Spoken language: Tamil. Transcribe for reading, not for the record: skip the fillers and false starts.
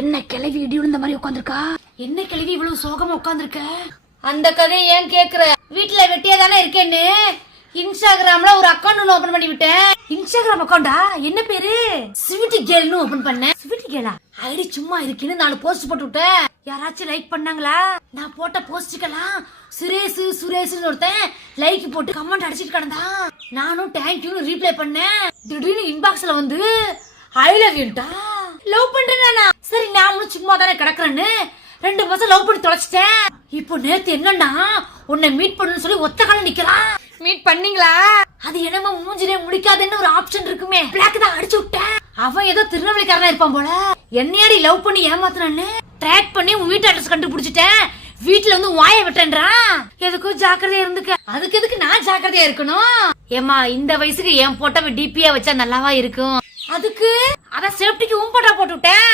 என்ன கிளவி இடி விழுந்த மாதிரி உட்காந்துருக்கா? என்ன கிளவி இவ்வளவு சோகமா உட்காந்துருக்க? அந்த கதையை ஏன் கேக்குற? வீட்டுல வெட்டியா தானே இருக்கேன்னு இன்ஸ்டாகிராம்ல ஒரு அக்கௌண்ட் ஓபன் பண்ணி விட்டேன். இன்ஸ்டாகிராம் அக்கௌண்டா? என்ன பேரு? ஸ்வீட்டி கேர்ள்னு ஓபன் பண்ணேன். ஸ்வீட்டி கேர்ளா? ஐடி சும்மா இருக்குன்னு 4 போஸ்ட் போட்டு விட்டேன். யாராச்சும் லைக் பண்ணாங்களா? நான் போட்ட போஸ்டுக்கெல்லாம் சுரேஷ் சுரேஷ்னு ஒருத்தன் லைக் போட்டு கமெண்ட் அடிச்சிட்டு கிடந்தான். நானும் தேங்க்யூன்னு ரீப்ளை பண்ணேன். திடீர்னு இன்பாக்ஸ்ல வந்து ஐ லவ் யூட்டா லவ் பண்றேன் நானா. சரி நாமளும் சும்மா தானே கிடக்குறேன்னு 2 மாசம் லவ் பண்ணி தொலைச்சிட்டேன். இப்போ நேத்து என்னன்னா உன்னை மீட் பண்ணணும்னு சொல்லி ஒத்த கால நிக்கிறான். மீட் பண்ணீங்களா? அது என்னமா மூஞ்சிலே முடிக்காதுன்னு ஒரு ஆப்ஷன் இருக்குமே, பிளாக் தான் அடிச்சு விட்டேன். அவன் ஏதோ திருநெல்வேலிக்காரனா இருப்பான் போல. என்னையாடி லவ் பண்ணி ஏமாத்துறான்னு ட்ராக் பண்ணி உன் வீட்டு அட்ரஸ் கண்டுபிடிச்சிட்டேன். வீட்டுல வந்து வாய விட்டேன்றான். எதுக்கும் ஜாக்கிரதையா இருந்துக்க. அதுக்கு எதுக்கு நான் ஜாக்கிரதையா இருக்கணும்? ஏமா இந்த வயசுக்கு என் போட்டோவை டிபியா வச்சா நல்லாவா இருக்கும்? அதுக்கு அதான் சேஃப்டிக்கு உன் போட்டோ போட்டு விட்டேன்.